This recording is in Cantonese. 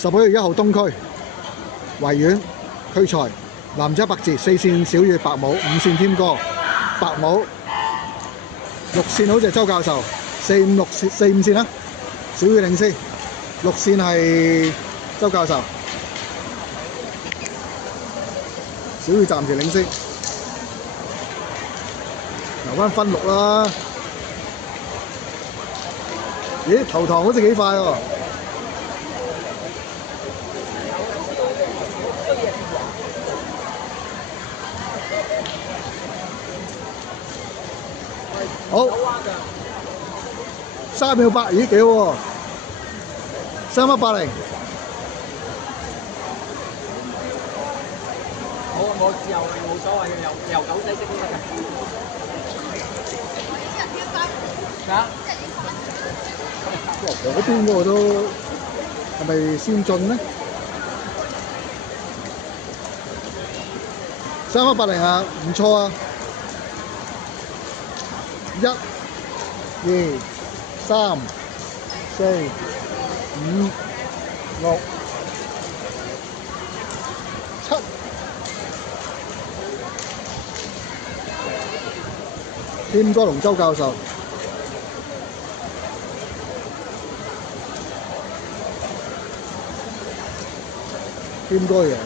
11月1號東區維園區賽，男子100字4線小雨白帽，5線添哥白帽，6線好似係周教授，4、5線啦，小雨領先，6線係周教授，小雨暫時領先，留翻分6啦。咦，頭堂好似幾快喎！好，3秒8，咦，幾好喎！3180。我自由冇所謂嘅，由狗仔識都得嘅。咩啊？嗰邊嗰個都係咪先進呢？3180啊，唔錯啊！1、2、3、4、5、6、7。添哥同周教授。添哥贏。